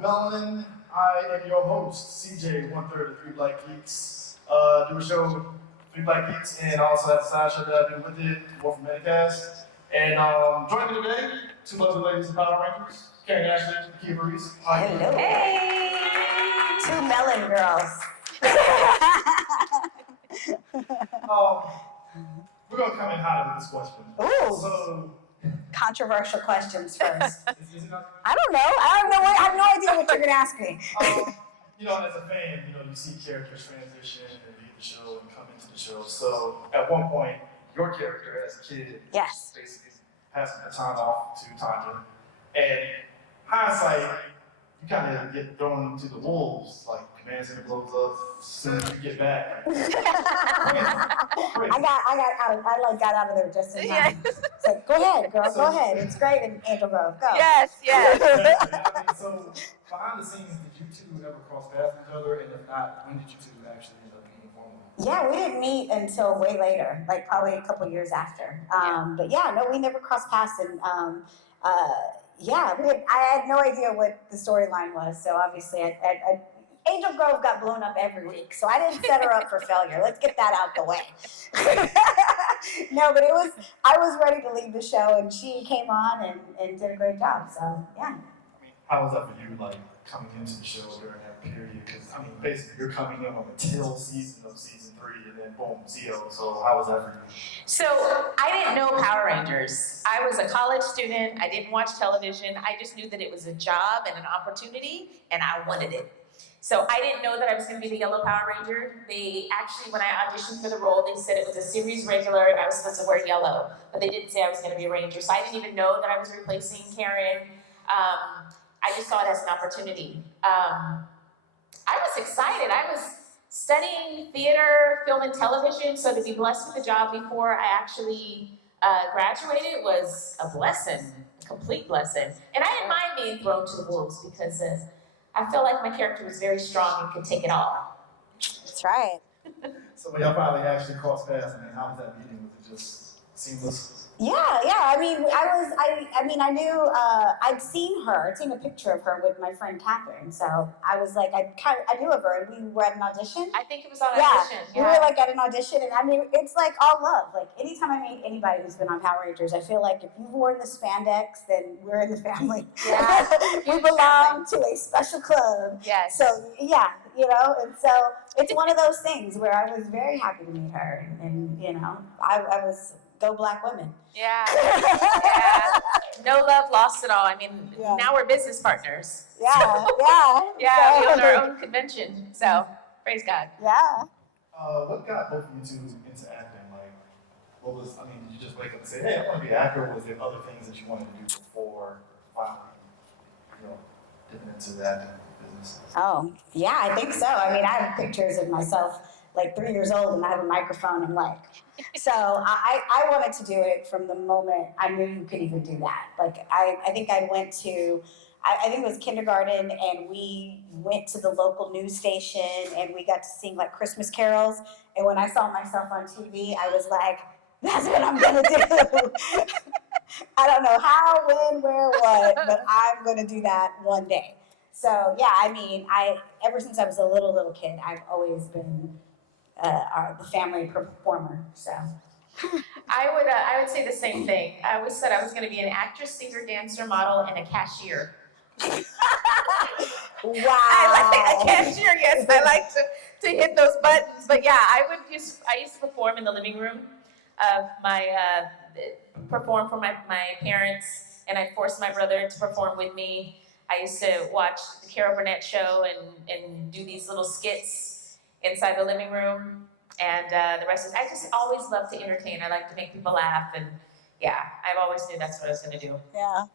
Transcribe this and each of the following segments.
with Melanin. I am your host, CJ, one third of Three Black Geeks. Do a show, Three Black Geeks, and also have a side show that I do with it, Morphin With Melanin. And joining me today, two lovely ladies in Power Rangers, Karan and Nakia Burrise. Hello. Hey! Two melon girls. We're going to come in hot with this question. Ooh. So, controversial questions first. Is it not? I don't know. I have no idea what you're going to ask me. You know, as a fan, you see characters transition and leave the show and come into the show. So, at one point, your character as a kid, yes, basically passing the baton off to Tanya. And hindsight, you kind of get thrown into the wolves, like command center blows up as soon as you get back. I got out of there just in time. It's like, go ahead, girl, go ahead. It's great in Angel Grove. Go. Yes. So behind the scenes, did you two ever cross paths with each other? And if not, when did you two actually end up being formally? Yeah, we didn't meet until way later, like probably a couple years after. But yeah, no, we never crossed paths. And I had no idea what the storyline was. So obviously, Angel Grove got blown up every week, so I didn't set her up for failure. Let's get that out the way. No, but I was ready to leave the show, and she came on and did a great job. So yeah. I mean, how was that for you, like coming into the show during that period? Because I mean, basically, you're coming in on the tail season of season 3, and then boom, Zio. So how was that for you? So I didn't know Power Rangers. I was a college student. I didn't watch television. I just knew that it was a job and an opportunity, and I wanted it. So I didn't know that I was going to be the Yellow Power Ranger. They actually, when I auditioned for the role, they said it was a series regular and I was supposed to wear yellow, but they didn't say I was going to be a Ranger. So I didn't even know that I was replacing Karan. I just saw it as an opportunity. I was excited. I was studying theater, film, and television, so to be blessed with a job before I actually graduated was a blessing, a complete blessing. And I didn't mind being thrown to the wolves because I felt like my character was very strong and could take it all. That's right. So when y'all finally actually crossed paths, I mean, how was that meeting? Was it just seamless? Yeah. I mean, I knew, I'd seen a picture of her with my friend Catherine. So I was like, I knew of her, and we were at an audition. I think it was on audition. We were like at an audition, and I mean, it's like all love. Like anytime I meet anybody who's been on Power Rangers, I feel like if you've worn the spandex, then we're in the family. Yeah. We belong to a special club. Yes. So yeah, and so it's one of those things where I was very happy to meet her, and I was. Go Black women. Yeah. No love lost at all. I mean, now we're business partners. Yeah. Yeah, we own our own convention. So, praise God. Yeah. What got both of you two into acting? Like, did you just wake up and say, hey, I want to be an actor, or was there other things that you wanted to do before finally, dipping into the acting business? Oh, yeah, I think so. I mean, I have pictures of myself like 3 years old, and I have a microphone and mic. So I wanted to do it from the moment I knew you could even do that. Like I think I went to, I think it was kindergarten, and we went to the local news station and we got to sing like Christmas carols. And when I saw myself on TV, I was like, that's what I'm gonna do. I don't know how, when, where, what, but I'm gonna do that one day. So yeah, I mean, ever since I was a little kid, I've always been the family performer. So I would say the same thing. I always said I was going to be an actress, singer, dancer, model, and a cashier. Wow. I like a cashier. Yes, I like to hit those buttons. But yeah, I used to perform in the living room of perform for my parents, and I forced my brother to perform with me. I used to watch the Carol Burnett show and do these little skits inside the living room, and the rest is, I just always love to entertain. I like to make people laugh, and yeah, I've always knew that's what I was going to do. Yeah.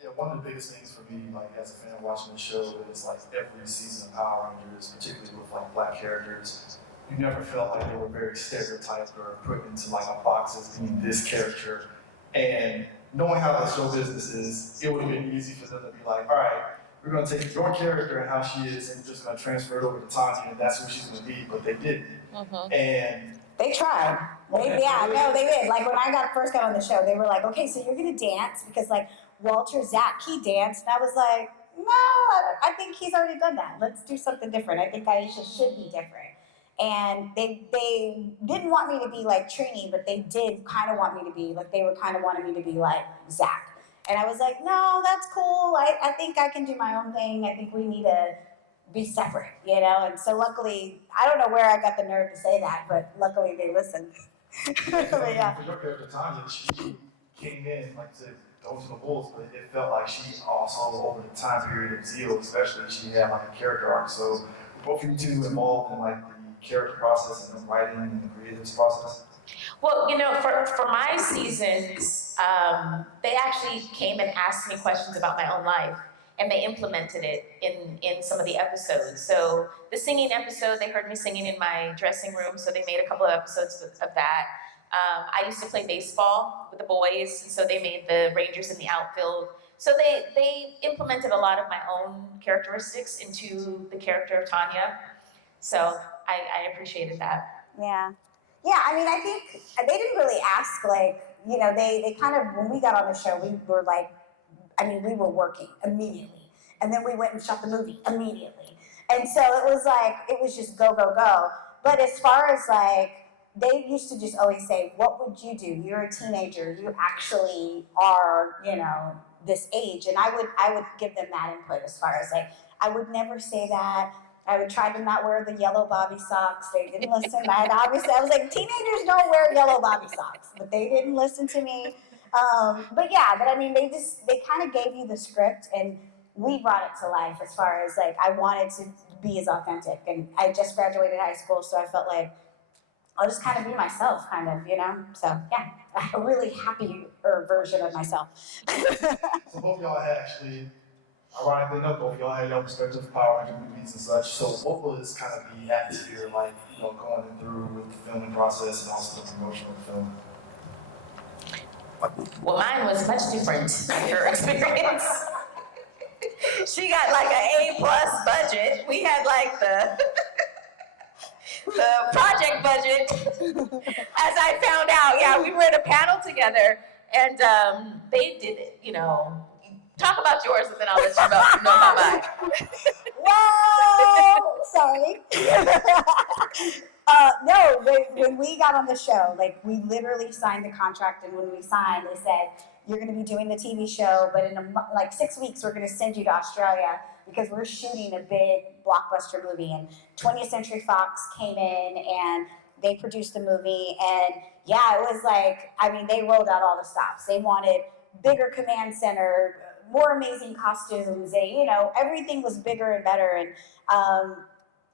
Yeah, one of the biggest things for me, like as a fan watching the show, is like every season of Power Rangers, particularly with like Black characters, you never felt like they were very stereotyped or put into like a box as being this character. And knowing how the show business is, it would have been easy for them to be like, all right, we're going to take your character and how she is, and we're just going to transfer it over to Tanya, and that's who she's going to be. But they didn't. Mm-hmm. And they tried. They did. Like when I first got on the show, they were like, okay, so you're going to dance because like Walter Zach, he danced. And I was like, no, I think he's already done that. Let's do something different. I think Aisha should be different. And they didn't want me to be like Trini, but they did kind of want me to be like, they were kind of wanting me to be like Zach. And I was like, no, that's cool. I think I can do my own thing. I think we need to be separate, you know? And so luckily, I don't know where I got the nerve to say that, but luckily they listened. But yeah. For your character, Tanya, she came in, like to go to the Bulls, but it felt like she also, over the time period of Zeal, especially, she had like a character arc. So both of you two involved in like the character process and the writing and the creative process? Well, you know, for my seasons, they actually came and asked me questions about my own life, and they implemented it in some of the episodes. So the singing episode, they heard me singing in my dressing room, so they made a couple of episodes of that. I used to play baseball with the boys, and so they made the Rangers in the outfield. So they implemented a lot of my own characteristics into the character of Tanya. So I appreciated that. Yeah. Yeah, I mean, I think they didn't really ask, like, you know, they kind of, when we got on the show, we were like, I mean, we were working immediately. And then we went and shot the movie immediately. And so it was like, it was just go, go, go. But as far as like, they used to just always say, what would you do? You're a teenager. You actually are, you know, this age. And I would give them that input as far as like, I would never say that. I would try to not wear the yellow bobby socks. They didn't listen. I was like, teenagers don't wear yellow bobby socks, but they didn't listen to me. But I mean, they kind of gave you the script, and we brought it to life as far as like, I wanted to be as authentic, and I just graduated high school, so I felt like I'll just kind of be myself, kind of, you know? So yeah, a really happier version of myself. So both of y'all had actually, ironically enough, both of y'all had your respective Power Ranger movies and such. So what was kind of the atmosphere like, you know, going through with the filming process and also the promotion of the film? Well, mine was much different than her experience. She got like an A+ budget. We had like the project budget. As I found out, yeah, we were in a panel together, and they did it, you know. Talk about yours, and then I'll let you know about mine. Whoa! Sorry. No, when we got on the show, like, we literally signed the contract, and when we signed, they said, you're going to be doing the TV show, but in like 6 weeks, we're going to send you to Australia because we're shooting a big blockbuster movie. And 20th Century Fox came in, and they produced the movie, and yeah, it was like, I mean, they rolled out all the stops. They wanted bigger command center, more amazing costumes, and, you know, everything was bigger and better. And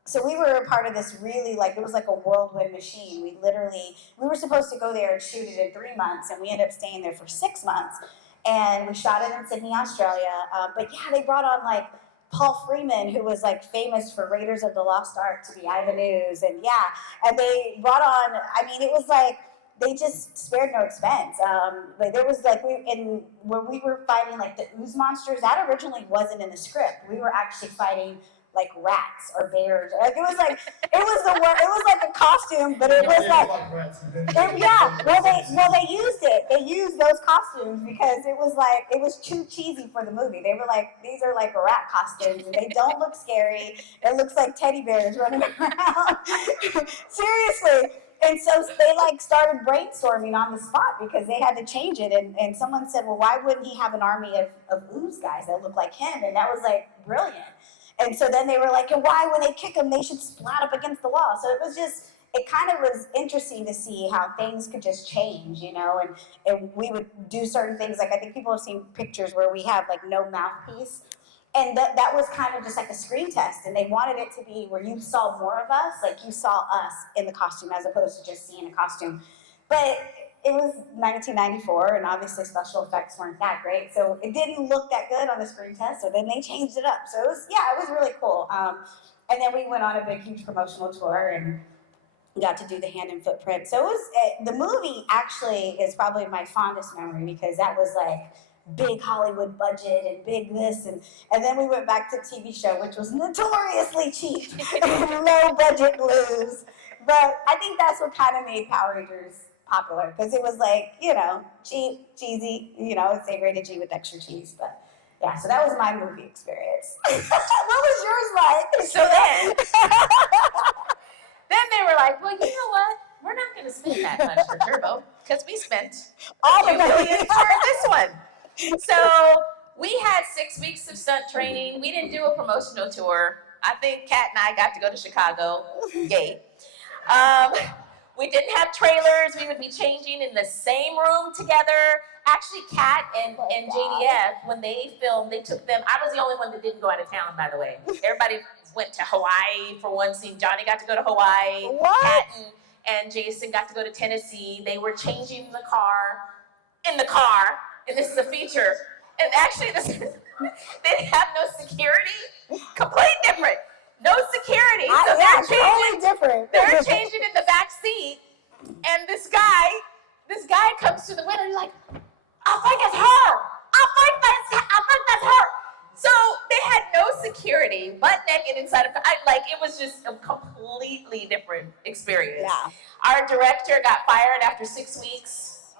so we were a part of this really, like, it was like a whirlwind machine. We were supposed to go there and shoot it in 3 months, and we ended up staying there for 6 months. And we shot it in Sydney, Australia. But yeah, they brought on like Paul Freeman, who was like famous for Raiders of the Lost Ark, to be Eye of the News. And yeah, and they brought on, I mean, it was like, they just spared no expense. Like there was like, when we were fighting like the ooze monsters, that originally wasn't in the script. We were actually fighting like rats or bears. Like it was like a costume, but it was like, yeah. Well, they used it. They used those costumes because it was too cheesy for the movie. They were like, these are like rat costumes, and they don't look scary. It looks like teddy bears running around. Seriously. And so they like started brainstorming on the spot because they had to change it. And someone said, well, why wouldn't he have an army of ooze guys that look like him? And that was like brilliant. And so then they were like, and why when they kick him, they should splat up against the wall. So it kind of was interesting to see how things could just change, you know, and we would do certain things. Like I think people have seen pictures where we have like no mouthpiece. And that was kind of just like a screen test, and they wanted it to be where you saw more of us, like you saw us in the costume as opposed to just seeing a costume. But it was 1994, and obviously special effects weren't that great, so it didn't look that good on the screen test, so then they changed it up. So it was really cool. And then we went on a big, huge promotional tour, and got to do the hand and footprint. So it was, the movie actually is probably my fondest memory because that was like, big Hollywood budget and big this and then we went back to TV show, which was notoriously cheap and low budget blues. But I think that's what kind of made Power Rangers popular because it was like, you know, cheap, cheesy, you know, it's A rated G with extra cheese. But Yeah, so that was my movie experience. What was yours like? So then they were like, well, you know what? We're not going to spend that much for Turbo because we spent All a the few money. million for this one. So we had 6 weeks of stunt training. We didn't do a promotional tour. I think Kat and I got to go to Chicago. Yay. We didn't have trailers. We would be changing in the same room together. Actually, Kat and JDF, when they filmed, they took them. I was the only one that didn't go out of town, by the way. Everybody went to Hawaii for one scene. Johnny got to go to Hawaii. What? Kat and Jason got to go to Tennessee. They were changing in the car, and this is a feature. And actually, they didn't have no security. Completely different. No security. So they're changing. Totally different. They're changing in the back seat, and this guy comes to the window. He's like, "I think it's her. I think that's her." So they had no security, butt naked inside of. It was just a completely different experience. Yeah. Our director got fired after 6 weeks.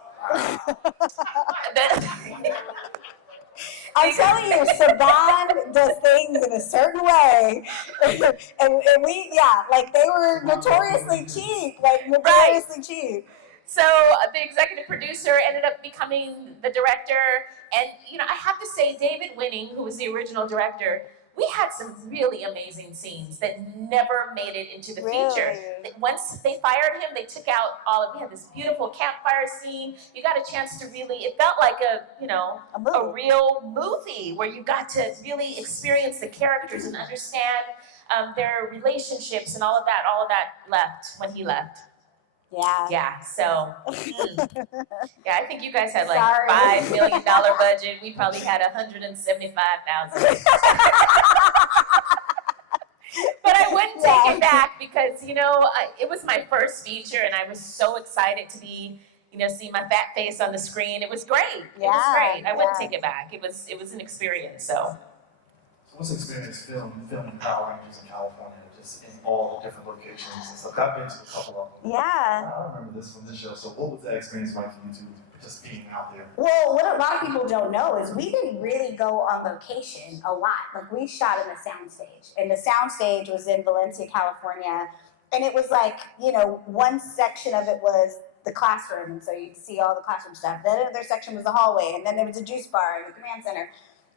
I'm telling you, Saban does things in a certain way, and we, they were notoriously cheap, cheap. So the executive producer ended up becoming the director, and I have to say, David Winning, who was the original director, we had some really amazing scenes that never made it into the feature. Once they fired him, they took out we had this beautiful campfire scene. You got a chance to really, it felt like a real movie where you got to really experience the characters and understand their relationships and all of that left when he left. Yeah. Yeah, so, yeah, I think you guys had like Sorry. $5 million budget. We probably had $175,000. But I wouldn't take it back because, it was my first feature and I was so excited to be, see my fat face on the screen. It was great. It was great. I wouldn't take it back. It was an experience, so. So what's the experience filming Power Rangers in California, just in all the different locations and stuff? I've been to a couple of them. Yeah. I remember this from this show. So what was that experience like for you two, just being out there? Well, what a lot of people don't know is we didn't really go on location a lot. Like, we shot in the soundstage, and the soundstage was in Valencia, California, and it was like, one section of it was the classroom, and so you'd see all the classroom stuff. Then another section was the hallway, and then there was a juice bar and a command center.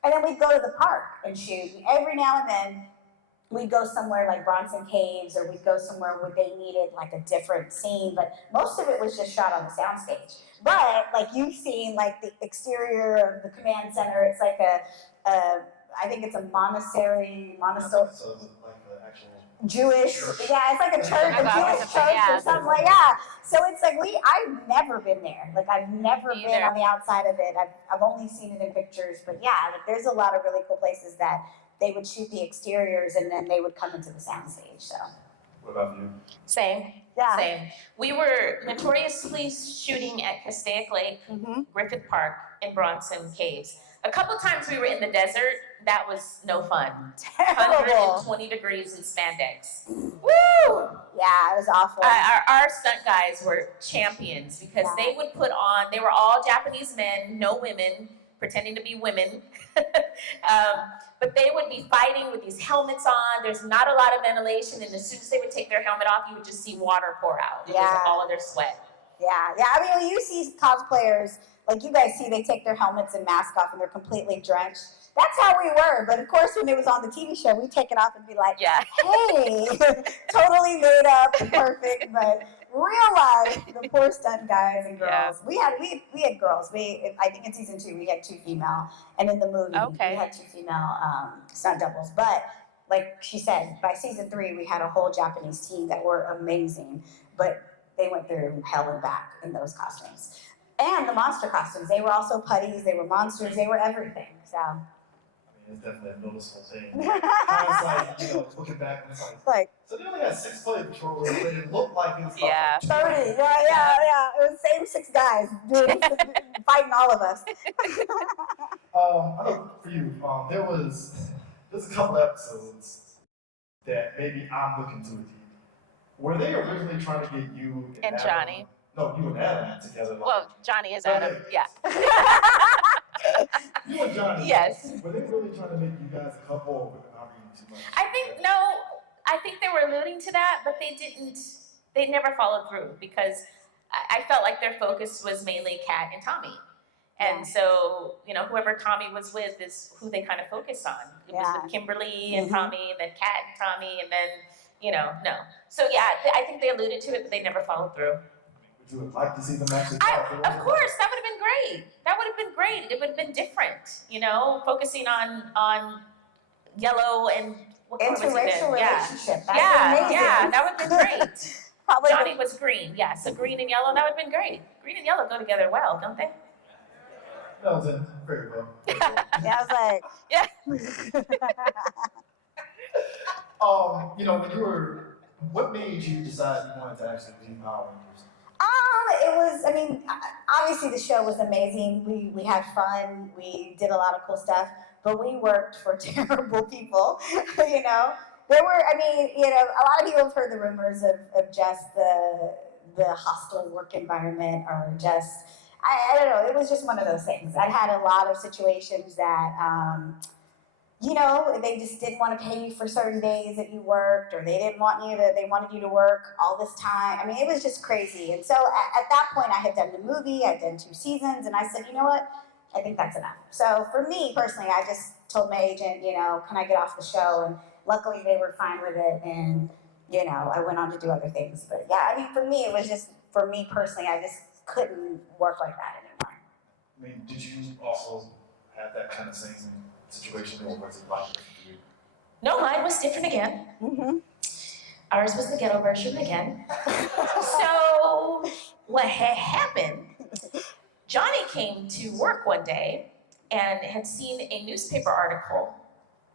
And then we'd go to the park and shoot. Every now and then, we'd go somewhere like Bronson Caves, or we'd go somewhere where they needed like a different scene, but most of it was just shot on the soundstage. But like you've seen, like the exterior of the command center, it's like I think it's a monastery. So like the actual Jewish, church. Yeah, it's like a church, a Jewish church or something like that. So it's like I've never been there. Like, I've never been on the outside of it. I've only seen it in pictures, but yeah, like there's a lot of really cool places that they would shoot the exteriors and then they would come into the soundstage. So. What about you? Same. Yeah. Same. We were notoriously shooting at Castaic Lake, Griffith Park, and Bronson Caves. A couple times we were in the desert. That was no fun. Terrible. 120 degrees in spandex. Woo! Yeah, it was awful. Our stunt guys were champions because they would put on, they were all Japanese men, no women, pretending to be women. But they would be fighting with these helmets on. There's not a lot of ventilation, and as soon as they would take their helmet off, you would just see water pour out. It was all of their sweat. Yeah. I mean, when you see cosplayers, like you guys see, they take their helmets and mask off, and they're completely drenched. That's how we were. But of course, when it was on the TV show, we'd take it off and be like, hey, totally made up and perfect. But real life, the poor stunt guys and girls. We had girls. I think in season 2 we had 2 female, and in the movie we had 2 female stunt doubles. But like she said, by season 3 we had a whole Japanese team that were amazing. But they went through hell and back in those costumes. And the monster costumes. They were also putties. They were monsters. They were everything. So. It's definitely a noticeable thing. It's like, looking back, and it's like, so they only had 6 play patrollers, but it looked like it was 30. Yeah. It was the same 6 guys fighting all of us. I know for you, there's a couple episodes that maybe I'm looking to a TV. Were they originally trying to get you and Johnny? No, you and Adam together. Well, Johnny is Adam, yeah. You and Johnny. Yes. Were they really trying to make you guys a couple, or were they not reading too much? I think they were alluding to that, but they never followed through because I felt like their focus was mainly Kat and Tommy. And so, whoever Tommy was with is who they kind of focused on. It was with Kimberly and Tommy, and then Kat and Tommy, and then, no. So yeah, I think they alluded to it, but they never followed through. Would you have liked to see them actually? Of course, that would have been great. That would have been great. It would have been different, focusing on Yellow and what color was he then? Interracial relationship. That would have been great. Probably Johnny was green, yeah. So green and yellow, that would have been great. Green and yellow go together well, don't they? That was in very well. Yeah, I was like, Yeah. When you were, what made you decide you wanted to actually be Power Rangers? it was, obviously the show was amazing. We had fun. We did a lot of cool stuff, but we worked for terrible people, There were, a lot of people have heard the rumors of just the hostile work environment or just, I don't know, it was just one of those things. I had a lot of situations that, they just didn't want to pay you for certain days that you worked, or they wanted you to work all this time. It was just crazy. And so at that point, I had done the movie, I'd done 2 seasons, and I said, you know what? I think that's enough. So for me personally, I just told my agent, can I get off the show? And luckily they were fine with it. And, I went on to do other things. But yeah, for me, it was just, for me personally, I just couldn't work like that anymore. Did you also have that kind of same situation, or was it like for you? No, mine was different again. Mm-hmm. Ours was the ghetto version again. So what had happened, Johnny came to work one day and had seen a newspaper article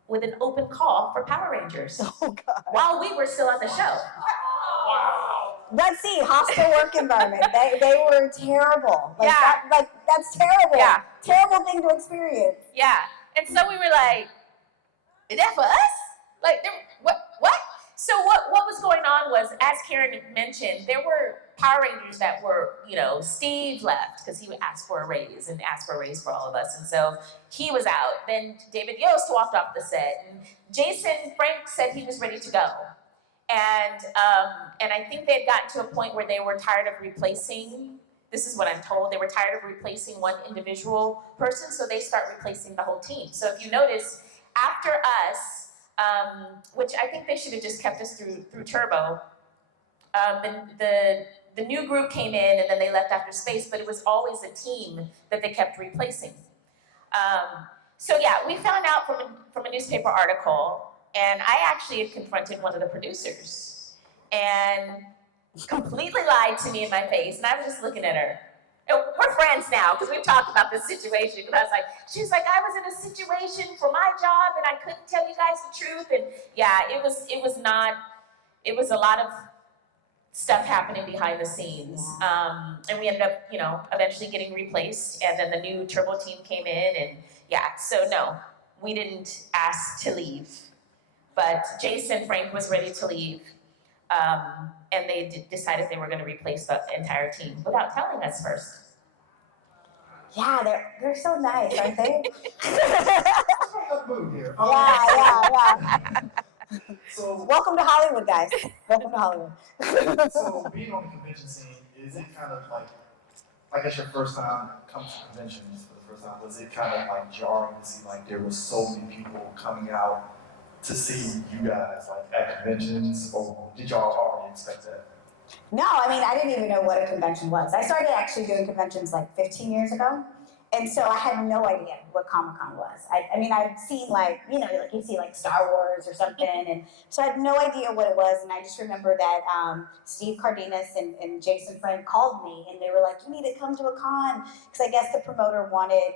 with an open call for Power Rangers. Oh, God. While we were still on the show. Wow. Let's see, hostile work environment. They were terrible. Yeah. That's terrible. Yeah. Terrible thing to experience. Yeah. And so we were like, is that for us? What? So what was going on was, as Karan mentioned, there were Power Rangers that were, Steve left because he would ask for a raise and asked for a raise for all of us. And so he was out. Then David Yost walked off the set. And Jason Frank said he was ready to go. And I think they had gotten to a point where they were tired of replacing, this is what I'm told, they were tired of replacing one individual person, so they start replacing the whole team. So if you notice, after us, which I think they should have just kept us through Turbo, the new group came in and then they left after Space, but it was always a team that they kept replacing. So yeah, we found out from a newspaper article, and I actually had confronted one of the producers, and completely lied to me in my face, and I was just looking at her. And we're friends now because we've talked about this situation. Because she's like, I was in a situation for my job, and I couldn't tell you guys the truth. And yeah, it was a lot of stuff happening behind the scenes. And we ended up, eventually getting replaced, and then the new Turbo team came in, and yeah, so no, we didn't ask to leave. But Jason Frank was ready to leave, and they decided they were going to replace the entire team without telling us first. Yeah, they're so nice, aren't they? Yeah. So, welcome to Hollywood, guys. Welcome to Hollywood. So being on the convention scene, is it kind of like, I guess your first time coming to conventions for the first time, was it kind of like jarring to see there was so many people coming out to see you guys at conventions, or did y'all already expect that? No, I didn't even know what a convention was. I started actually doing conventions 15 years ago. And so I had no idea what Comic-Con was. I'd seen you'd see Star Wars or something. And so I had no idea what it was. And I just remember that Steve Cardenas and Jason Frank called me, and they were like, you need to come to a con. Because I guess the promoter wanted,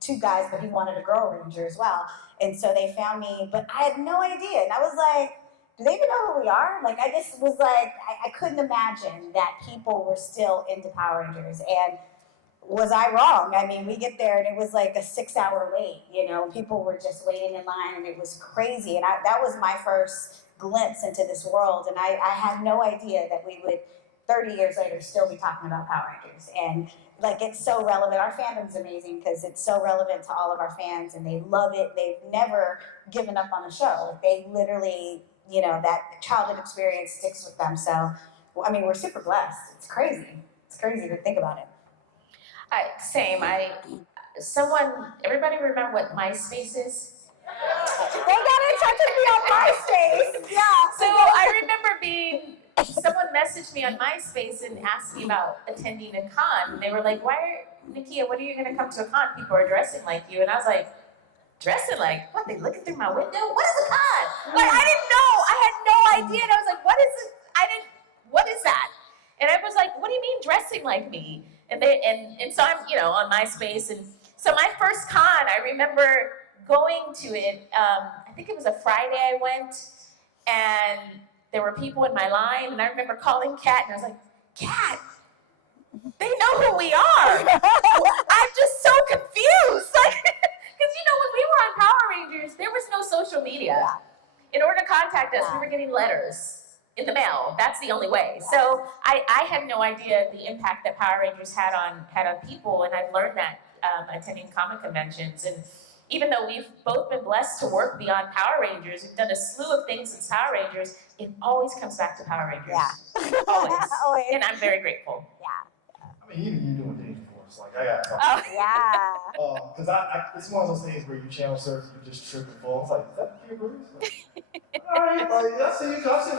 2 guys, but he wanted a Girl Ranger as well. And so they found me, but I had no idea. And I was like, do they even know who we are? I just was I couldn't imagine that people were still into Power Rangers. And was I wrong? We get there and it was a 6-hour wait, people were just waiting in line, and it was crazy. And that was my first glimpse into this world. And I had no idea that we would, 30 years later still be talking about Power Rangers. And like, it's so relevant. Our fandom's amazing because it's so relevant to all of our fans and they love it. They've never given up on the show. They literally, you know, that childhood experience sticks with them. So, I mean, we're super blessed. It's crazy. It's crazy to think about it. Everybody remember what MySpace is? They got in touch with me on MySpace. Yeah. So I remember someone messaged me on MySpace and asked me about attending a con. They were like, Nakia, when are you gonna come to a con? People are dressing like you. And I was like, dressing like, what? They looking through my window? What is a con? Like, I didn't know. I had no idea. And I was like, what is it? What is that? And I was like, what do you mean dressing like me? And so I'm, on MySpace. And so my first con, I remember going to it, I think it was a Friday I went, and there were people in my line, and I remember calling Kat, and I was like, Kat, they know who we are. I'm just so confused. Like, because when we were on Power Rangers, there was no social media. In order to contact us, we were getting letters in the mail. That's the only way. So I had no idea the impact that Power Rangers had on people, and I've learned that attending comic conventions. And even though we've both been blessed to work beyond Power Rangers, we've done a slew of things since Power Rangers, it always comes back to Power Rangers. Yeah. Always. And I'm very grateful. Yeah. I mean, even you doing Danger Force, like, I gotta talk. Oh. Yeah. Because it's one of those things where you channel surf, you just trip and fall. It's like, is that Nakia Burrise? Like, all right, like, I've seen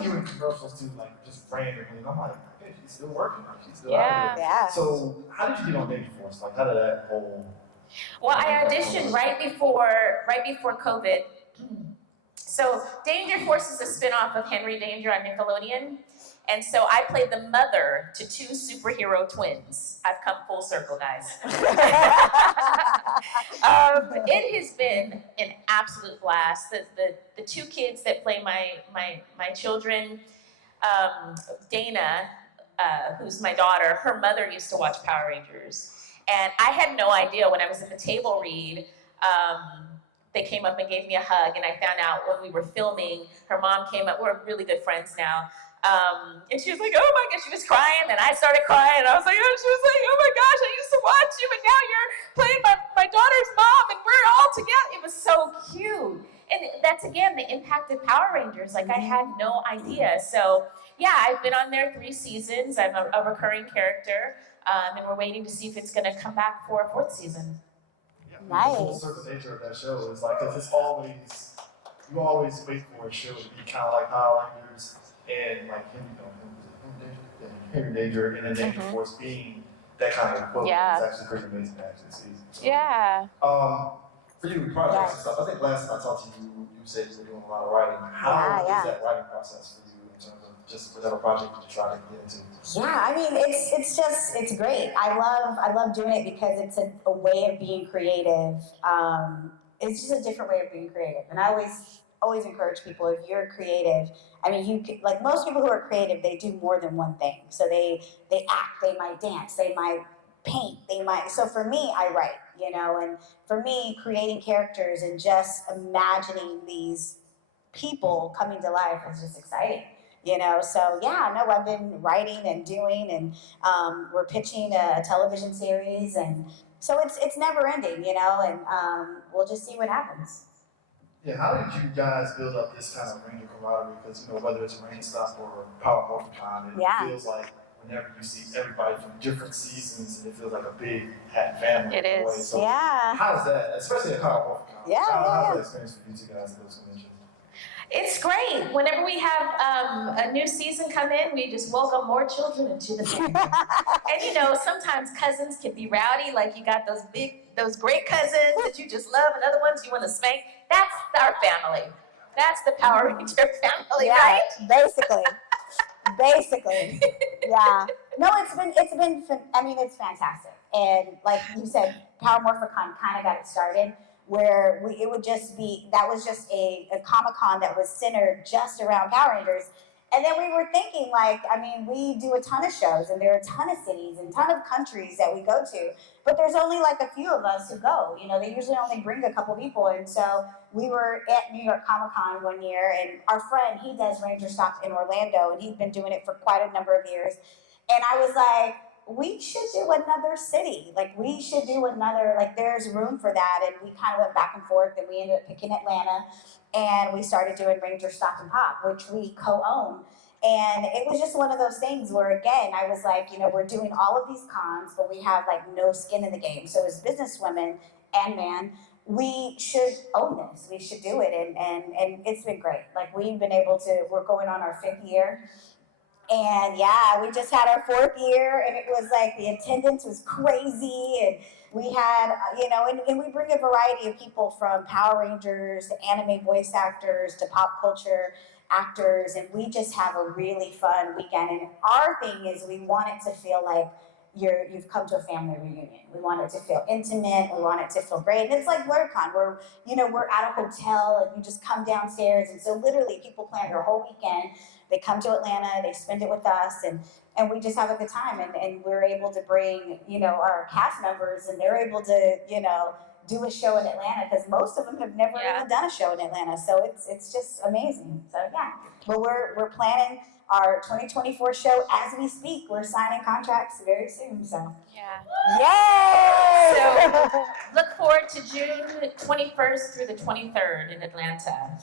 you in commercials too, like, just randomly. And I'm like, okay, she's still working, like, she's still out here. Yeah. So, how did you get on Danger Force? Like, how did that whole... Well, I auditioned right before COVID. So Danger Force is a spinoff of Henry Danger on Nickelodeon. And so I played the mother to two superhero twins. I've come full circle, guys. It has been an absolute blast. The two kids that play my children, Dana, who's my daughter, her mother used to watch Power Rangers. And I had no idea when I was at the table read, they came up and gave me a hug, and I found out when we were filming, her mom came up, we're really good friends now, and she was like, oh my gosh, she was crying, and I started crying, and I was like, she was like, oh my gosh, I used to watch you, and now you're playing my daughter's mom, and we're all together. It was so cute. And that's, again, the impact of Power Rangers. Like, I had no idea. So, yeah, I've been on there 3 seasons. I'm a recurring character. And we're waiting to see if it's going to come back for a 4th season. Yeah, Nice. The full circle nature of that show is like, because it's always, you always wait for a show to be kind of like Power Rangers and like Henry Danger and then Danger Force being that kind of quote. Yeah. It's actually pretty amazing to actually see. So, Yeah. For you, projects and stuff, I think last time I talked to you, you said you were doing a lot of writing. How is that writing process for you in terms of just whatever project you try to get into? Yeah, I mean, it's great. I love doing it because it's a way of being creative. It's just a different way of being creative. And I always encourage people, if you're creative, I mean, you could, like most people who are creative, they do more than one thing. So they act, they might dance, they might paint, so for me, I write, and for me, creating characters and just imagining these people coming to life is just exciting. So yeah, no, I've been writing and doing, and we're pitching a television series, and so it's never ending, and we'll just see what happens. Yeah, how did you guys build up this kind of Ranger camaraderie? Because whether it's Ranger Stop or Power Morphin, it feels like whenever you see everybody from different seasons, it feels like a big happy family. It is. So Yeah. how's that, especially at Power Morphin? How's that experience for you two guys at those conventions? It's great. Whenever we have a new season come in, we just welcome more children into the family. And sometimes cousins can be rowdy, like you got those great cousins that you just love, and other ones you want to spank. That's our family. That's the Power Ranger family, right? Basically. Yeah. No, it's been it's fantastic. And like you said, Power Morphicon kind of got it started, where it would just be, that was just a Comic-Con that was centered just around Power Rangers. And then we were thinking, we do a ton of shows, and there are a ton of cities and a ton of countries that we go to, but there's only like a few of us who go. They usually only bring a couple people. And so we were at New York Comic-Con one year, and our friend, he does Ranger Stop in Orlando, and he'd been doing it for quite a number of years. And I was like, we should do another city. Like, we should do another, like, there's room for that. And we kind of went back and forth, and we ended up picking Atlanta. And we started doing Ranger Stop and Pop, which we co-own. And it was just one of those things where, again, I was like, we're doing all of these cons, but we have like no skin in the game. So as businesswomen and man, we should own this. We should do it. And it's been great. Like, we've been able to, we're going on our 5th year. And yeah, we just had our 4th year, and it was like the attendance was crazy. And we had, and we bring a variety of people from Power Rangers to anime voice actors to pop culture actors, and we just have a really fun weekend. And our thing is, we want it to feel like you've come to a family reunion. We want it to feel intimate. We want it to feel great. And it's like Blerdcon, where we're at a hotel and you just come downstairs. And so literally, people plan their whole weekend. They come to Atlanta, they spend it with us, and we just have a good time. And we're able to bring our cast members, and they're able to do a show in Atlanta, because most of them have never even done a show in Atlanta. So it's just amazing. So yeah, but we're planning our 2024 show as we speak. We're signing contracts very soon. So yay! So look forward to June 21st through the 23rd in Atlanta.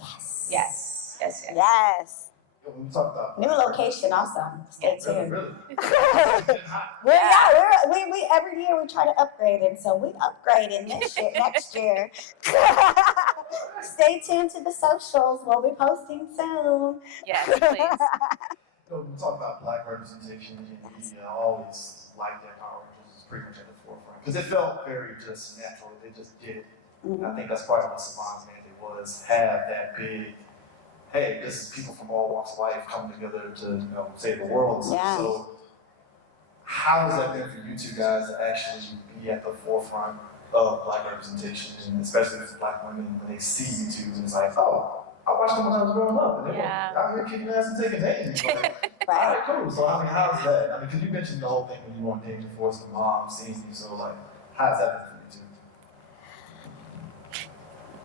Yes. When we talk about New location also. Stay tuned. Really? We every year we try to upgrade, and so we upgrading this year, next year. Stay tuned to the socials. We'll be posting soon. Yes, please. When we talk about Black representation in media, I always like that Power Rangers is pretty much at the forefront, because it felt very just natural. They just did it. And I think that's part of what Savon's mandate was, have that big, hey, this is people from all walks of life coming together to save the world. Yeah. So how has that been for you two guys to actually be at the forefront of Black representation, and especially for Black women, when they see you two and it's like, oh, I watched them when I was growing up, and they were out here kicking ass and taking names. All right, cool. So how's that? Because you mentioned the whole thing when you were on Danger Force, the mom seeing you. So how's that been for you two?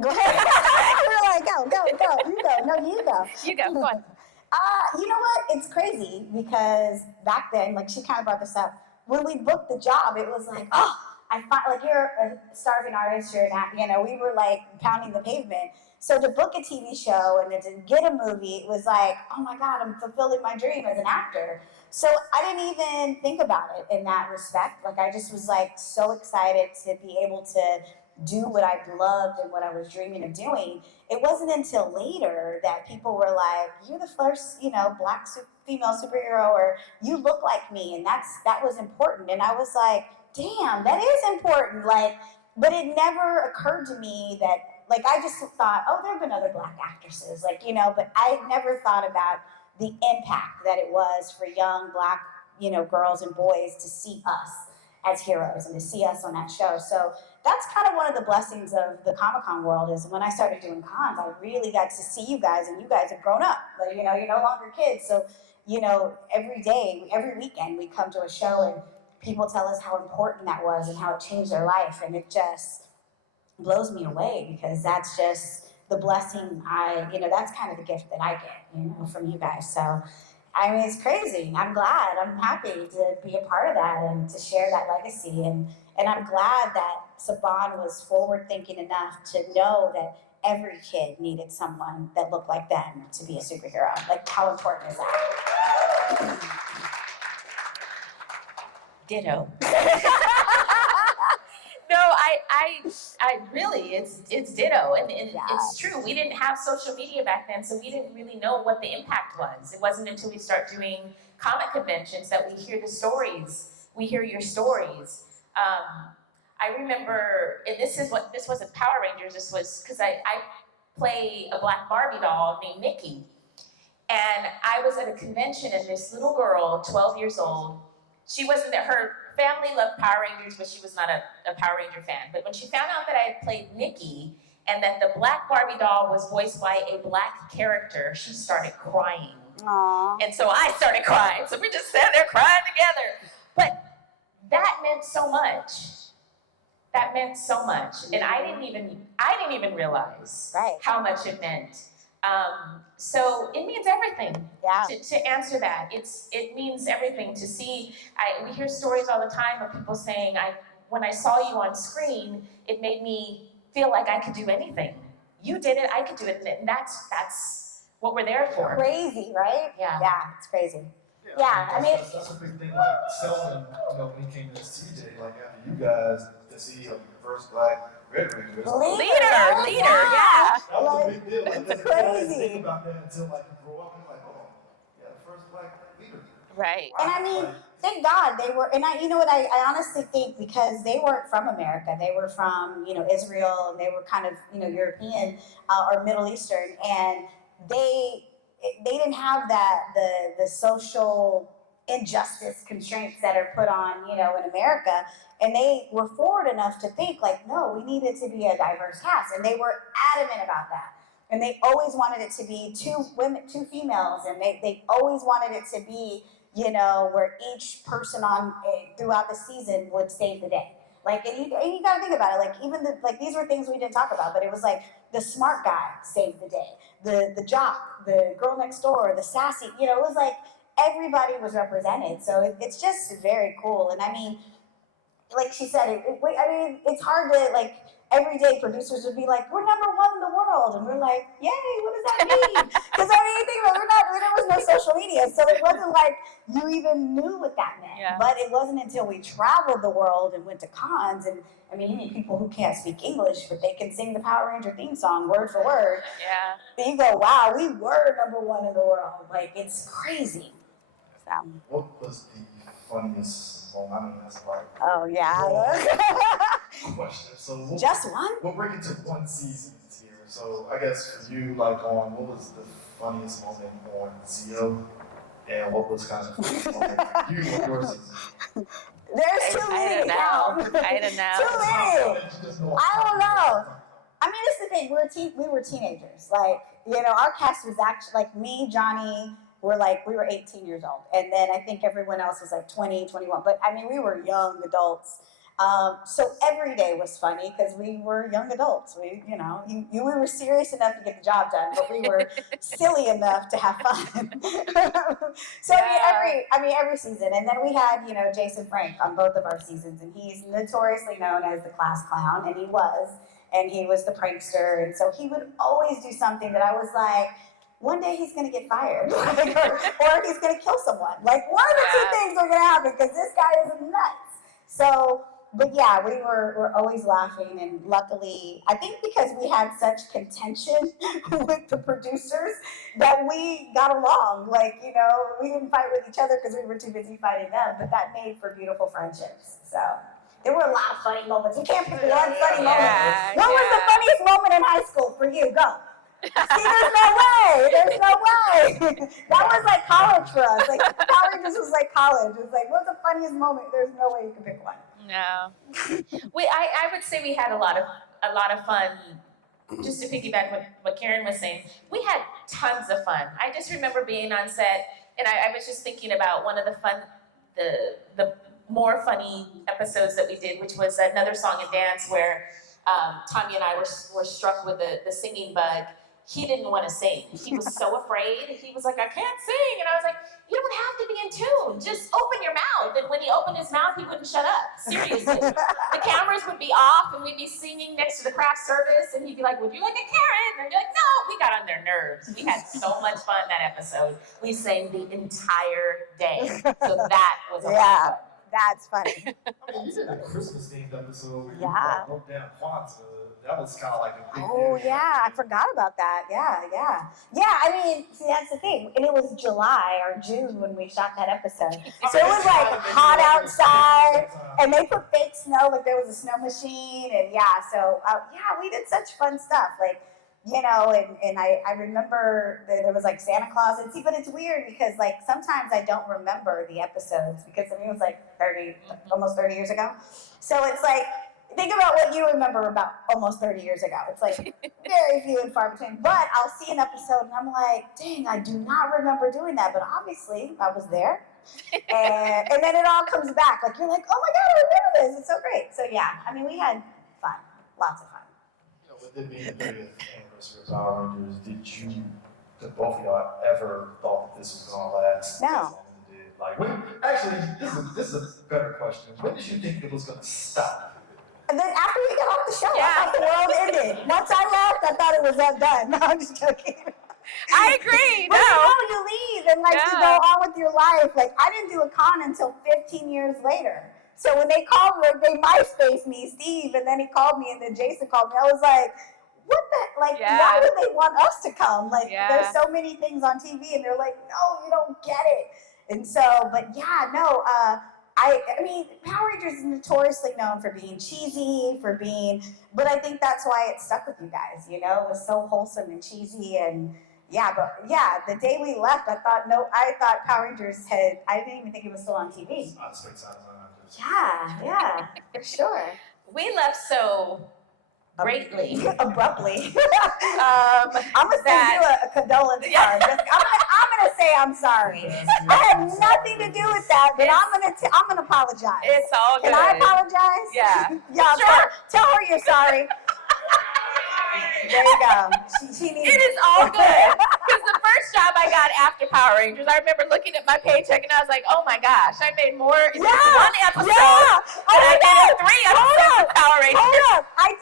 Go ahead. We're like, go. You go. No, you go. You go. Go on. You know what? It's crazy, because back then, like, she kind of brought this up. When we booked the job, it was like, oh, I find, like, you're a starving artist, we were like pounding the pavement. So to book a TV show and then to get a movie, it was like, oh my God, I'm fulfilling my dream as an actor. So I didn't even think about it in that respect. Like, I just was like so excited to be able to do what I loved and what I was dreaming of doing. It wasn't until later that people were like, you're the first, Black female superhero, or you look like me. And that was important. And I was like, damn, that is important. Like, but it never occurred to me that, like, I just thought, oh, there have been other Black actresses, but I never thought about the impact that it was for young Black, girls and boys to see us as heroes and to see us on that show. So that's kind of one of the blessings of the Comic-Con world, is when I started doing cons, I really got to see you guys, and you guys have grown up. Like, you're no longer kids. So, every day, every weekend, we come to a show and people tell us how important that was and how it changed their life. And it just blows me away, because that's just the blessing that's kind of the gift that I get, from you guys. So, I mean, it's crazy. I'm glad. I'm happy to be a part of that and to share that legacy. And I'm glad that Saban was forward-thinking enough to know that every kid needed someone that looked like them to be a superhero. Like, how important is that? Ditto. No, I really, it's ditto, and it's true. We didn't have social media back then, so we didn't really know what the impact was. It wasn't until we start doing comic conventions that we hear the stories. We hear your stories. I remember, and this wasn't Power Rangers. This was because I play a Black Barbie doll named Mickey, and I was at a convention, and this little girl, 12 years old. She wasn't there. Her family loved Power Rangers, but she was not a Power Ranger fan. But when she found out that I had played Mickey and that the Black Barbie doll was voiced by a Black character, she started crying. Aww. And so I started crying. So we just sat there crying together. But that meant so much. That meant so much. And I didn't even realize how much it meant. So it means everything. Yeah. To answer that, it means everything to see. We hear stories all the time of people saying, when I saw you on screen, it made me feel like I could do anything. You did it, I could do it, and that's what we're there for. Crazy, right? Yeah. Yeah, it's crazy. Yeah, I mean, that's a big thing. Like Selman, when he came to CJ, like after you guys, to see the first Black Red Ranger. Leader, yeah. That was a big deal. Like, It's you guys crazy. think about that until like you grow up and you're like, oh, yeah, the first Black leader. Right. And I mean, thank God they were, and you know what, I honestly think because they weren't from America, they were from, Israel, and they were kind of, European or Middle Eastern, and they didn't have the social injustice constraints that are put on, in America, and they were forward enough to think like, no, we needed to be a diverse cast, and they were adamant about that. And they always wanted it to be two females, and they always wanted it to be, where each person throughout the season would save the day. Like, and you gotta think about it. Like, even these were things we didn't talk about, but it was like the smart guy saved the day, the jock, the girl next door, the sassy. It was like everybody was represented. So it's just very cool. And I mean, like she said, it's hard to like. Every day producers would be like, we're number one in the world. And we're like, yay, what does that mean? Because you think about it, there was no social media. So it wasn't like you even knew what that meant. Yeah. But it wasn't until we traveled the world and went to cons. And I mean, you need people who can't speak English, but they can sing the Power Ranger theme song word for word. Yeah. Then you go, wow, we were number one in the world. Like, it's crazy. So. What was the funniest moment? I mean, that's right. Oh, yeah. Question. So Just one? We'll break it to one season here. So I guess for you, like what was the funniest moment on Zio, and what was kind of the funniest moment for you on your season? There's too many to count. I don't know. Too many. I don't know. I mean, it's the thing. We were teenagers. Like, our cast was actually like me, Johnny. We were 18 years old, and then I think everyone else was like 20, 21. But I mean, we were young adults. So every day was funny because we were young adults. We were serious enough to get the job done, but we were silly enough to have fun. So every season, and then we had Jason Frank on both of our seasons, and he's notoriously known as the class clown, and he was the prankster, and so he would always do something that I was like, one day he's gonna get fired, or he's gonna kill someone. Like, one of the two things are gonna happen because this guy is nuts. So. But yeah, we were always laughing, and luckily, I think because we had such contention with the producers that we got along. Like, we didn't fight with each other because we were too busy fighting them, but that made for beautiful friendships. So there were a lot of funny moments. You can't pick one funny moment. What was the funniest moment in high school for you? Go. See, there's no way. That was like college for us. Like, college was like college. It was like, what's the funniest moment? There's no way you can pick one. No. I would say we had a lot of fun. Just to piggyback what Karan was saying, we had tons of fun. I just remember being on set, and I was just thinking about one of the more funny episodes that we did, which was another song and dance where Tanya and I were struck with the singing bug. He didn't want to sing. He was so afraid. He was like, I can't sing. And I was like, you don't have to be in tune. Just open your mouth. And when he opened his mouth, he wouldn't shut up. Seriously. The cameras would be off, and we'd be singing next to the craft service, and he'd be like, would you like a carrot? And I'd be like, no. We got on their nerves. We had so much fun that episode. We sang the entire day. So that was a lot of fun. That's funny. I mean, you did a Christmas themed episode where Yeah. you broke down Kwanzaa. That was kind of like a big Oh, deal. yeah, I forgot about that. Yeah. I mean, see, that's the thing. And it was July or June when we shot that episode. So it was like hot outside, and they put fake snow, like there was a snow machine, and we did such fun stuff. Like, and I remember there was like Santa Claus, and see, but it's weird because like sometimes I don't remember the episodes because it was like almost 30 years ago. So it's like, think about what you remember about almost 30 years ago. It's like very few and far between. But I'll see an episode and I'm like, dang, I do not remember doing that. But obviously I was there. And then it all comes back. Like, you're like, oh my God, I remember this. It's so great. So yeah, I mean, we had fun. Lots of fun. With it being the 30th history of Power Rangers, did both of y'all ever thought that this was gonna last No. as long as it did? Like, actually, this is a better question. When did you think it was gonna stop? And then after we got off the show, Yeah. I thought the world ended. Once I left, I thought it was done. No, I'm just joking. I agree. But No. you leave and like you go on with your life. Like I didn't do a con until 15 years later. So when they called me, they MySpace me, Steve, and then he called me, and then Jason called me. I was like, what the, like, why would they want us to come? Like, there's so many things on TV, and they're like, no, you don't get it. And so, but yeah, no, I mean, Power Rangers is notoriously known for being cheesy, but I think that's why it stuck with you guys, you know? It was so wholesome and cheesy, and the day we left, I thought Power Rangers I didn't even think it was still on TV. Yeah, for sure. We left so greatly. Abruptly. I'm gonna send you a condolence card. I'm gonna say I'm sorry. I had nothing to do with that, but I'm gonna apologize. It's all good. Can I apologize? Yeah. Yeah. Sure. Tell her you're sorry. There you go. She needs It is all good. Because the first job I got after Power Rangers, I remember looking at my paycheck and I was like, oh my gosh, I made more in this one episode than I did in 3 episodes of Power Rangers. Hold up. I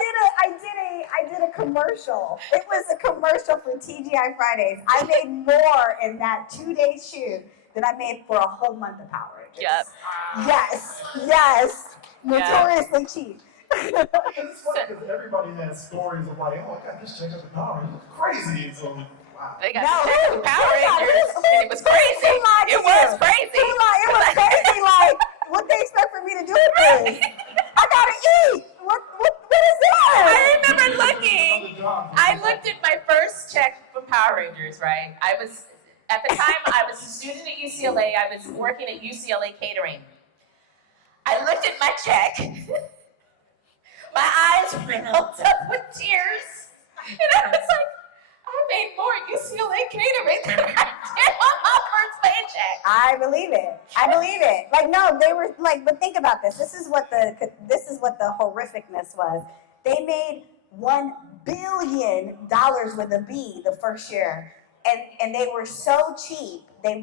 did a commercial. It was a commercial for TGI Fridays. I made more in that 2-day shoot than I made for a whole month of Power Rangers. Yep. Yes. Notoriously cheap. It's funny because everybody has stories of like, oh, I got this check out the Power Rangers. It's crazy. So, wow. They got the check of Power Rangers, and it was crazy. It was crazy. It was crazy. Like, what they expect for me to do with this? I gotta eat. What is that? I remember I looked at my first check from Power Rangers, right? At the time, I was a student at UCLA. I was working at UCLA catering. I looked at my check. My eyes filled up with tears. And I was like, I made more at UCLA catering than I did on my first paycheck. I believe it. Like, no, they were like, but think about this. This is what the horrificness was. They made $1 billion with a B the first year. And they were so cheap, they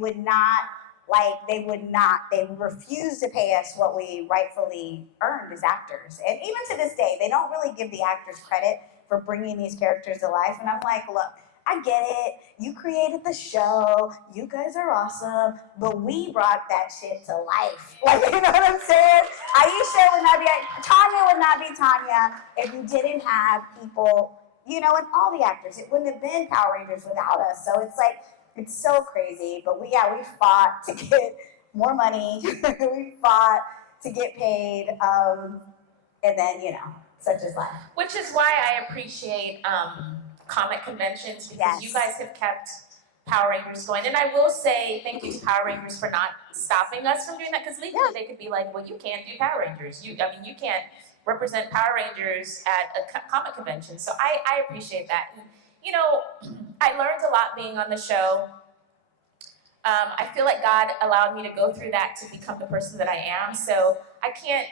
refused to pay us what we rightfully earned as actors. And even to this day, they don't really give the actors credit for bringing these characters to life. And I'm like, look, I get it. You created the show. You guys are awesome. But we brought that shit to life. Like, you know what I'm saying? Aisha would not be, Tanya would not be Tanya if you didn't have people, you know, and all the actors. It wouldn't have been Power Rangers without us. So it's like, it's so crazy. But we fought to get more money. We fought to get paid. And then, you know, such is life. Which is why I appreciate comic conventions, because you guys have kept Power Rangers going. And I will say thank you to Power Rangers for not stopping us from doing that, because legally they could be like, well, you can't do Power Rangers. You can't represent Power Rangers at a comic convention. So I appreciate that. And, you know, I learned a lot being on the show. I feel like God allowed me to go through that to become the person that I am. So I can't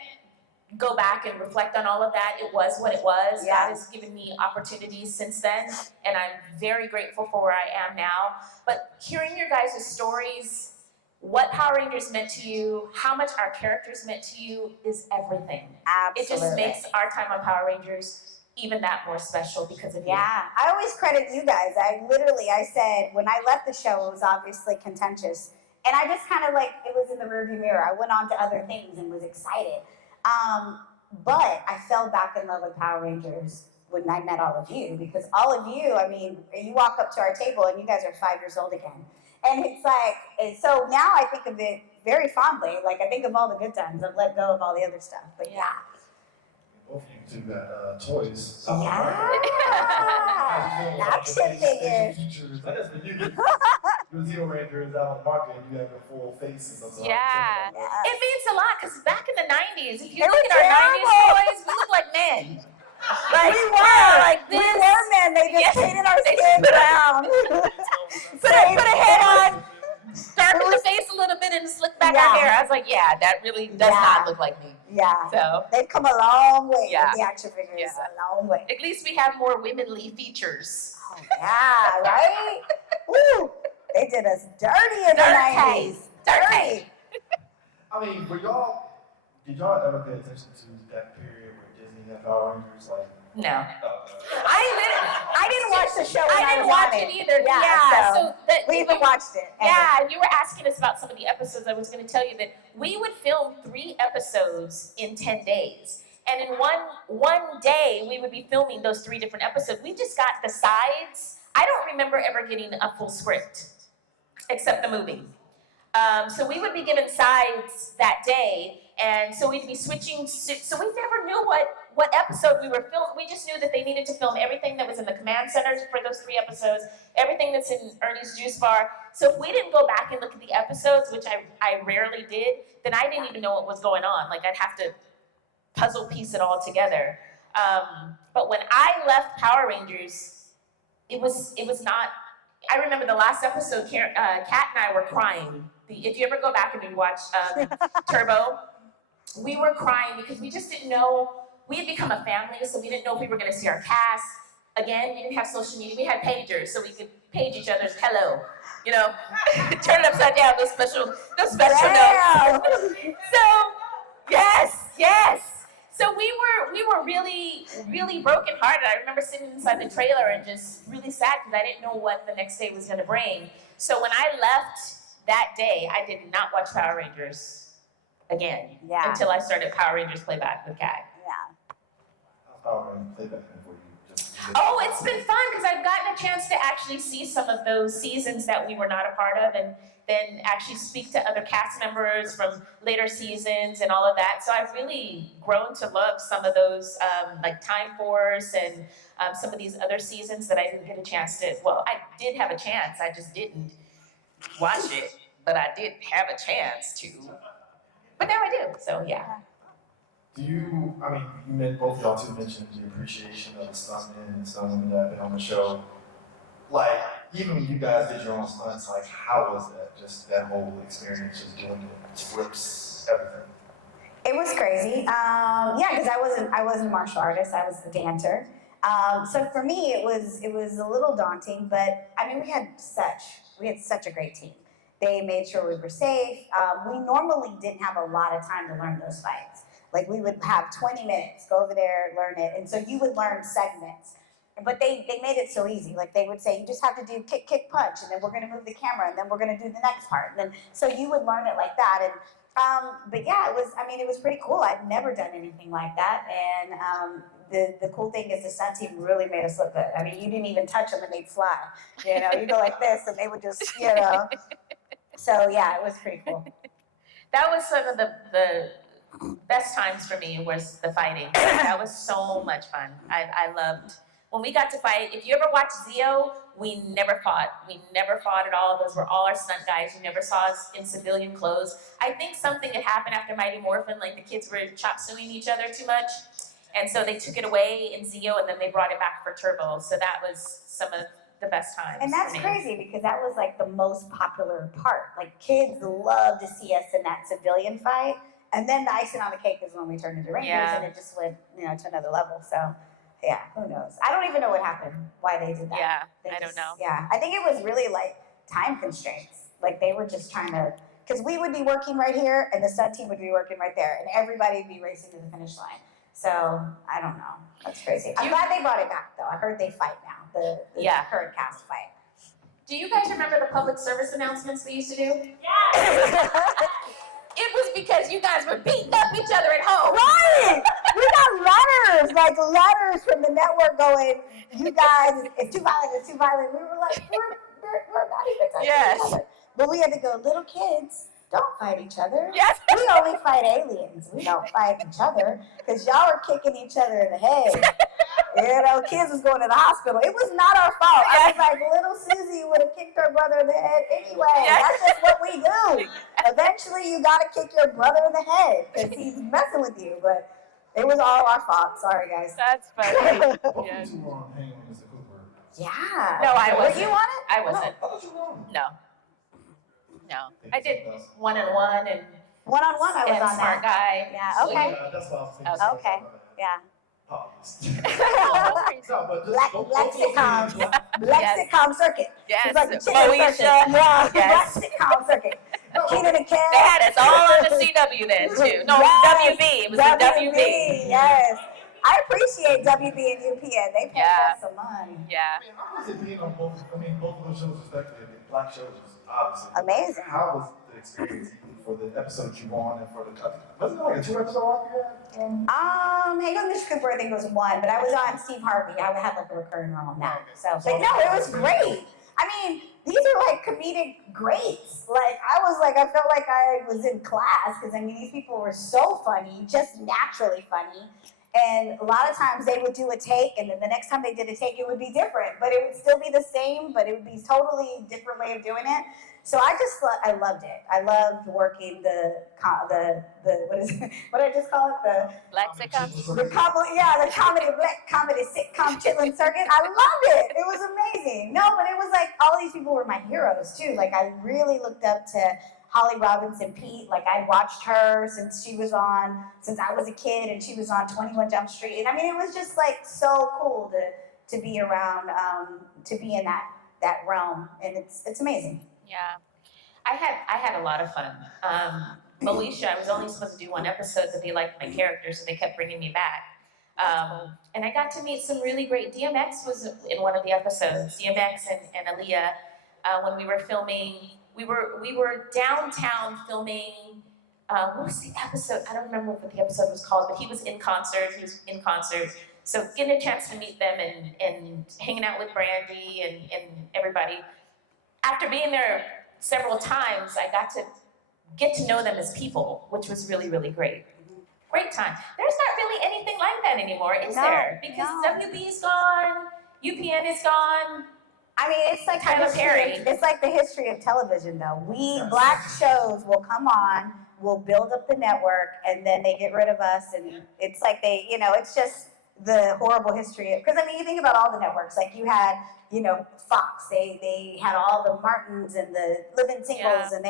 go back and reflect on all of that. It was what it was. God has given me opportunities since then, and I'm very grateful for where I am now. But hearing your guys' stories, what Power Rangers meant to you, how much our characters meant to you is everything. Absolutely. It just makes our time on Power Rangers even that more special because of you. Yeah, I always credit you guys. I said, when I left the show, it was obviously contentious. And I just kind of like, it was in the rearview mirror. I went on to other things and was excited. But I fell back in love with Power Rangers when I met all of you, because all of you, I mean, you walk up to our table and you guys are 5 years old again. And it's like, and so now I think of it very fondly. Like, I think of all the good times. I've let go of all the other stuff. But yeah. Both of you two got toys. Yeah. Action figures. That is for you. The Zero Ranger is out on the market and you have your full faces. Yeah. It means a lot, because back in the 90s, if you They look were at our 90s terrible. toys, we look like men. Like, we were like this. We were men. They just painted our skin brown. Put a head on, darken the face a little bit, and slick back our hair. I was like, yeah, that really does not look like me. Yeah. So they've come a long way Yeah. with the action figures. Yeah. A long way. at least we have more womanly features. Yeah, right? Woo! They did us dirty in the Dirty. 90s. Dirty. I mean, did y'all ever pay attention to that period where Disney had Power Rangers? Like, No. I didn't watch the show when I didn't was watch on it either. Yeah, So we even watched it. Yeah, you were asking us about some of the episodes. I was going to tell you that we would film 3 episodes in 10 days. And in one day, we would be filming those 3 different episodes. We just got the sides. I don't remember ever getting a full script, except the movie. So we would be given sides that day, and so we'd be switching. So we never knew what episode we were filming. We just knew that they needed to film everything that was in the command centers for those 3 episodes, everything that's in Ernie's juice bar. So if we didn't go back and look at the episodes, which I rarely did, then I didn't even know what was going on. Like, I'd have to puzzle piece it all together. But when I left Power Rangers, it was not. I remember the last episode, Kat and I were crying. If you ever go back and you watch Turbo, we were crying because we just didn't know. We had become a family, so we didn't know if we were going to see our cast again. We didn't have social media. We had pagers, so we could page each other's hello. You know, turn it upside down. No special notes. So yes. So we were really, really brokenhearted. I remember sitting inside the trailer and just really sad because I didn't know what the next day was going to bring. So when I left that day, I did not watch Power Rangers again until I started Power Rangers Playback with Kat. Yeah. how's Power Rangers Playback for you? Oh, it's been fun because I've gotten a chance to actually see some of those seasons that we were not a part of, and then actually speak to other cast members from later seasons and all of that. So I've really grown to love some of those, like Time Force and some of these other seasons that I didn't get a chance to. Well, I did have a chance, I just didn't watch it, but I did have a chance to. But now I do, so yeah. Do you, I mean, both of y'all two mentioned the appreciation of the stuntmen and stuntwomen that have been on the show. Like, even when you guys did your own stunts, like, how was that? Just that whole experience, just doing it, flips, everything. It was crazy. Yeah, because I wasn't a martial artist. I was a dancer. So for me, it was a little daunting. But I mean, we had such a great team. They made sure we were safe. We normally didn't have a lot of time to learn those fights. Like, we would have 20 minutes, go over there, learn it. And so you would learn segments. But they made it so easy. Like, they would say, you just have to do kick, kick, punch, and then we're gonna move the camera, and then we're gonna do the next part. And then, so you would learn it like that. And, but yeah, it was pretty cool. I've never done anything like that. And the cool thing is the stunt team really made us look good. I mean, you didn't even touch them and they'd fly. You know, you go like this and they would just, you know. So yeah, it was pretty cool. That was some of the best times for me was the fighting. That was so much fun. I loved when we got to fight. If you ever watched Zeo, we never fought. We never fought at all. Those were all our stunt guys. You never saw us in civilian clothes. I think something had happened after Mighty Morphin, like the kids were chop sueying each other too much. And so they took it away in Zeo and then they brought it back for Turbo. So that was some of the best times. And that's crazy because that was like the most popular part. Like, kids love to see us in that civilian fight. And then the icing on the cake is when we turned into Rangers, and it just went, to another level. So, yeah, who knows? I don't even know what happened, why they did that. Yeah, I don't know. Yeah, I think it was really like time constraints. Like, they were just trying to, because we would be working right here, and the stunt team would be working right there, and everybody would be racing to the finish line. So, I don't know. That's crazy. I'm glad they brought it back, though. I heard they fight now, the current cast fight. Do you guys remember the public service announcements we used to do? Yeah. It was because you guys were beating up each other at home. Right! We got letters from the network going, you guys, it's too violent, it's too violent. We were like, we're not even touching each other. But we had to go, little kids, don't fight each other. Yes. We only fight aliens. We don't fight each other because y'all are kicking each other in the head. Kids was going to the hospital. It was not our fault. I was like, little Susie would have kicked her brother in the head anyway. That's just what we do. Eventually, you got to kick your brother in the head because he's messing with you. But it was all our fault. Sorry, guys. That's funny. Both of you were on Hang on Mr. Cooper. Yeah. No, I wasn't. Were you on it? I wasn't. No. No. I did one-on-one and One-on-one, I was on Smart that. Guy. Yeah, okay. Yeah, that's what I was thinking. Okay. Yeah. Apologies. No worries. No, but just Black both of you, sitcoms. Black Yes. sitcom circuit. Yes. It was like the chicken Moesha. circuit. Yeah, Yes. Black sitcom circuit. Keenan and Kel. They had us all on the CW then too. No, Yes, WB. It was the WB. Yes. I appreciate WB and UPN. They paid us some money. Yeah. I mean, how was it being on both? I mean, both of those shows, respectively. I mean, black shows was obviously Amazing. How was the experience even for the episode you were on and for the wasn't it like a 2-episode arc you had? Hang on, Mr. Cooper, I think was one, but I was on Steve Harvey. I would have like a recurring role on that. So, but no, it was great. I mean, these are like comedic greats. Like I felt like I was in class because I mean, these people were so funny, just naturally funny. And a lot of times they would do a take, and then the next time they did a take, it would be different, but it would still be the same, but it would be totally different way of doing it. So I loved it. I loved working the what is it? What did I just call it? The Black sitcoms. the black comedy sitcom chitlin circuit. I loved it. It was amazing. No, but it was like all these people were my heroes too. Like I really looked up to Holly Robinson Pete. Like I'd watched her since I was a kid, and she was on 21 Jump Street. And I mean, it was just like so cool to be around, to be in that realm, and it's amazing. Yeah, I had a lot of fun. Moesha, I was only supposed to do one episode, but they liked my character, so they kept bringing me back. And I got to meet some really great. DMX was in one of the episodes. DMX and Aaliyah, when we were filming, we were downtown filming. What was the episode? I don't remember what the episode was called, but he was in concert. So getting a chance to meet them and hanging out with Brandy and everybody. After being there several times, I got to get to know them as people, which was really, really great. Great time. There's not really anything like that anymore, is there? Because WB's gone, UPN is gone. I mean, it's like Tyler Perry. It's like the history of television, though. Black shows will come on, will build up the network, and then they get rid of us, and it's like it's just the horrible history. Because I mean, you think about all the networks. Like you had, Fox. They had all the Martins and the Living Singles, and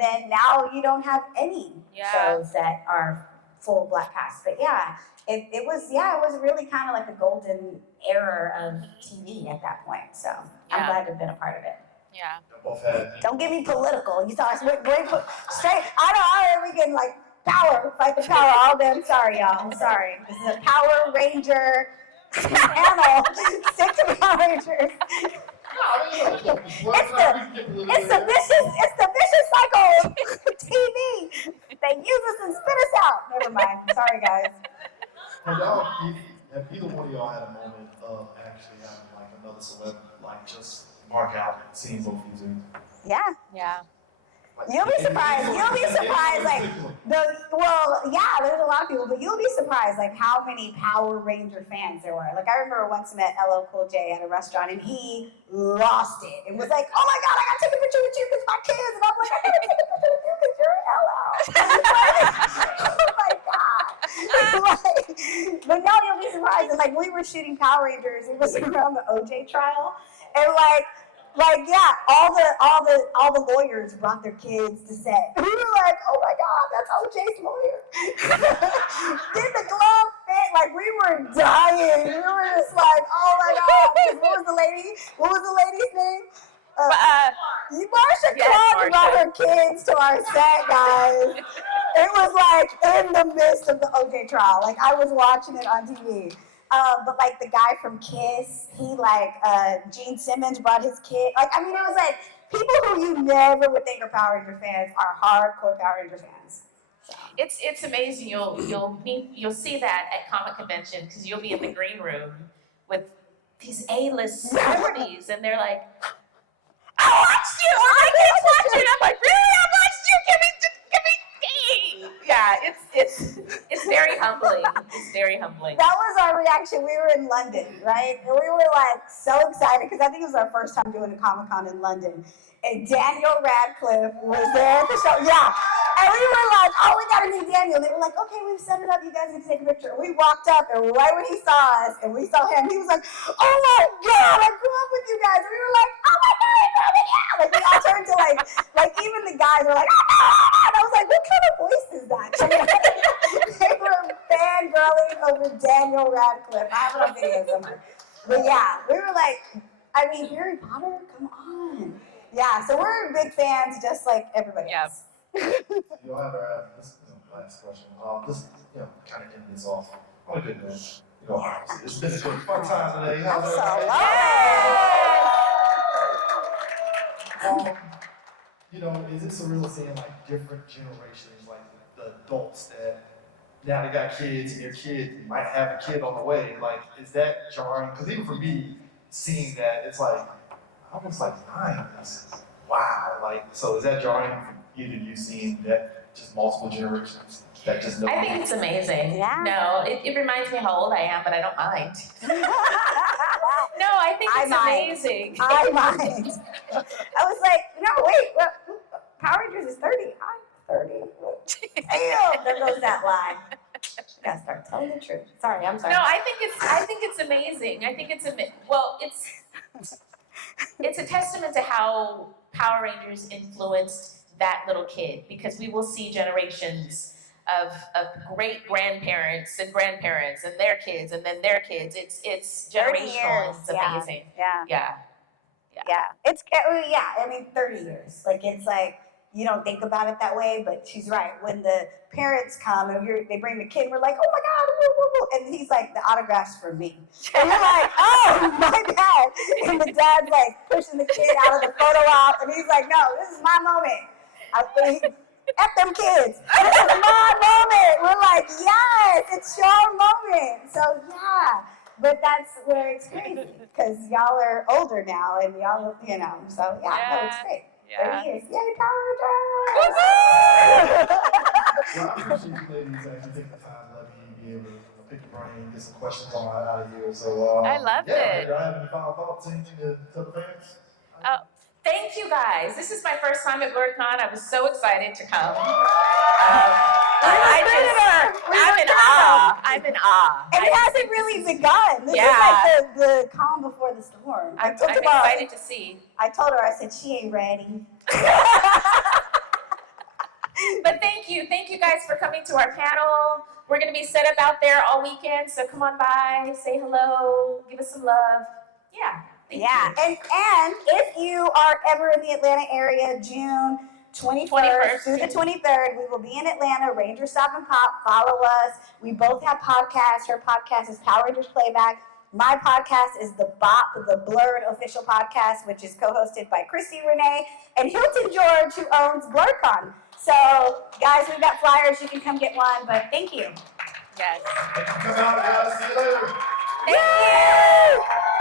then now you don't have any shows that are full black cast. But yeah, it was really kind of like the golden era of TV at that point. So I'm glad to have been a part of it. Yeah. Both had. Don't get me political. You saw us straight. I don't. We getting like power, fight the power all day. I'm sorry, y'all. I'm sorry. This is a Power Ranger panel. Stick to Power Rangers. It's the vicious cycle of TV. They use us and spit us out. Never mind. Sorry, guys. Have either one of y'all had a moment of actually having like another celebrity like just mark out seeing both of you? Yeah. Yeah. You'll be surprised. Like there's a lot of people, but you'll be surprised like how many Power Ranger fans there were. Like I remember once I met LL Cool J at a restaurant, and he lost it. It was like, oh my God, I gotta take a picture with you because my kids, and I'm like, I gotta take a picture with you because you're LL. Oh my God. But no, you'll be surprised. And like we were shooting Power Rangers. It was around the OJ trial, and all the lawyers brought their kids to set. We were like, oh my God, that's OJ's lawyer. Did the glove fit? Like we were dying. We were just like, oh my God. What was the lady's name? Marsha Clark brought her kids to our set, guys. It was like in the midst of the OJ trial. Like I was watching it on TV. But like the guy from Kiss, Gene Simmons brought his kid. Like, I mean, it was like people who you never would think are Power Ranger fans are hardcore Power Ranger fans. So. It's amazing. You'll see that at comic convention because you'll be in the green room with these A-list celebrities, and they're like, "I watched you. Or my kids watched you." And I'm like, "Really? I watched you? Give me." Yeah, it's very humbling. It's very humbling. That was our reaction. We were in London, right? And we were like so excited because I think it was our first time doing a Comic-Con in London. And Daniel Radcliffe was there at the show. Yeah. And we were like, oh, we gotta meet Daniel. And they were like, okay, we've set it up. You guys need to take a picture. We walked up, and right when he saw us and we saw him, he was like, oh my God, I grew up with you guys. And we were like, oh my God, I grew up with you. Like we all turned to like even the guys were like, oh, and I was like, what kind of voice is that? They were fangirling over Daniel Radcliffe. I have it on video somewhere. But yeah, we were like, I mean, Harry Potter, come on. Yeah, so we're big fans, just like everybody else. You'll have this last question. Just kind of end this off on a good note. Obviously, it's been a good fun time today. How's everybody? Is it surreal seeing like different generations, like the adults that now they got kids and their kid might have a kid on the way? Like, is that jarring? Because even for me, seeing that, it's like, I was like, wow. Like, so is that jarring for either you seeing that just multiple generations? That just I think it's amazing. Yeah. No, it reminds me how old I am, but I don't mind. No, I think it's amazing. I mind. I was like, no, wait, what? Power Rangers is 30. I'm 30. Damn, there goes that line. You gotta start telling the truth. Sorry, I'm sorry. No, I think it's amazing. I think it's it's a testament to how Power Rangers influenced that little kid, because we will see generations of great grandparents and grandparents and their kids and then their kids. It's generational. It's amazing. Yeah. It's I mean 30 years. Like it's like you don't think about it that way, but she's right. When the parents come and they bring the kid, we're like, oh my God, woo, woo, woo. And he's like, the autograph's for me. And we're like, oh my God. And the dad's like pushing the kid out of the photo op, and he's like, no, this is my moment. I think. F them kids. This is my moment. We're like, yes, it's your moment. So yeah, but that's where it's crazy because y'all are older now and y'all, so no, it's great. 30 years. Yay, Power Rangers! Well, I appreciate you ladies actually taking the time to let me be able to pick your brain, get some questions on out of here. So I loved it. it. Do I have any final thoughts? Anything to tell the fans? Thank you guys. This is my first time at Blerdcon. I was so excited to come. I'm in awe. And it hasn't really begun. This is like the calm before the storm. I'm excited to see. I told her, I said, she ain't ready. But thank you guys for coming to our panel. We're gonna be set up out there all weekend, so come on by, say hello, give us some love. Thank you. And if you are ever in the Atlanta area, June 21st through the 23rd, we will be in Atlanta, Ranger Stop and Pop. Follow us. We both have podcasts. Her podcast is Power Rangers Playback. My podcast is the BOP, the Blurred official podcast, which is co-hosted by Christy Renee and Hilton George, who owns Blerdcon. So, guys, we've got flyers. You can come get one, but thank you. Yes. Come out, guys. See you later. Thank you.